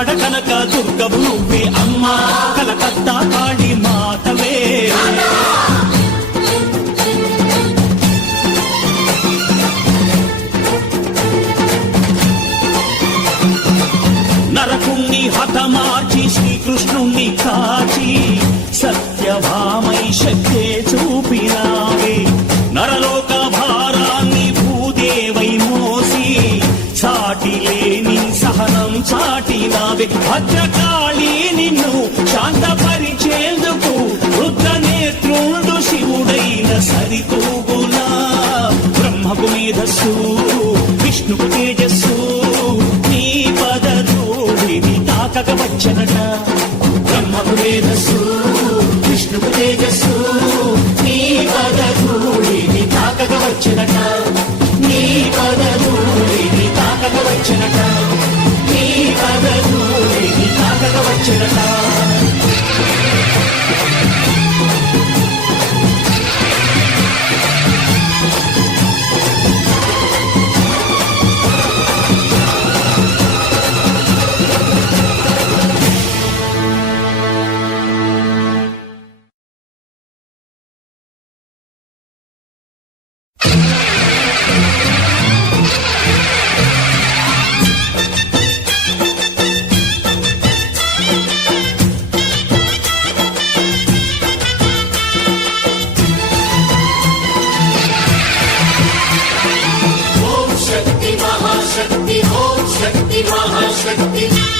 ఆడ కనక దుర్గవు నువ్వే అమ్మ. కలకత్తా కాళీ మాతవే. నరకుణ్ణి హతమార్చి శ్రీకృష్ణుణ్ణి కాచి చాటినావే. భద్రకాళి నిన్ను శాంతపరిచేందుకు రుద్ర నేత్రుడు శివుడైన సరితూగునా బ్రహ్మకు మేధస్సు విష్ణుకు తేజస్సు నీ పదధూళిని తాకక వచ్చనట బ్రహ్మకు మేధస్సు విష్ణుకు తేజస్సు నీ పదధూళిని తాకక వచ్చనట నీ పదధూళిని తాకక వచ్చనట Igual, não sei